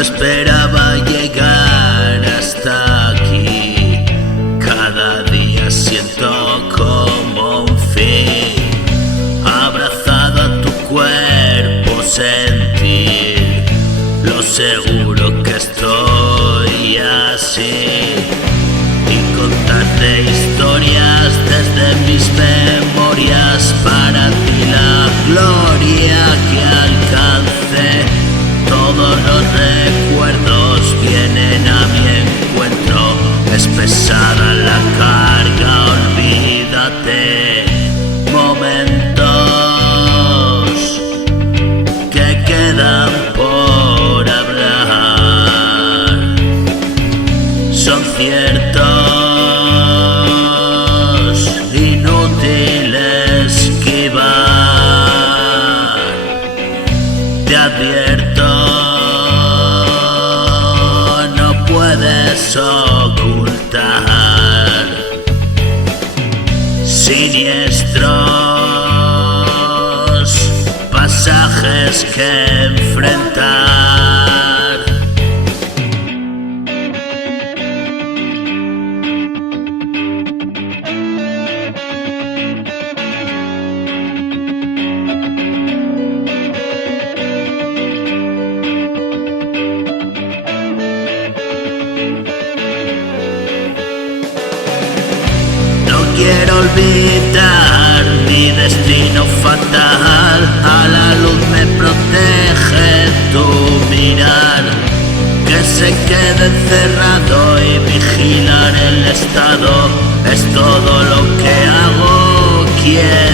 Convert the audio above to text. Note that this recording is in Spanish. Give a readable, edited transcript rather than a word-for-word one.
Esperaba llegar hasta aquí. Cada día siento como un fin. Abrazado a tu cuerpo, sentir. Lo seguro que estoy así. Y contarte historias desde mis memorias. Para ti la gloria que alcancé. Todos los recuerdos vienen a mi encuentro. Es pesada la carga, olvídate. Momentos que quedan por hablar. Son ciertos, inútiles esquivar. Te advierto, puedes ocultar. Siniestros pasajes que enfrentar. Quiero olvidar mi destino fatal. A la luz me protege tu mirar. Que se quede encerrado y vigilar el estado. Es todo lo que hago, quiero.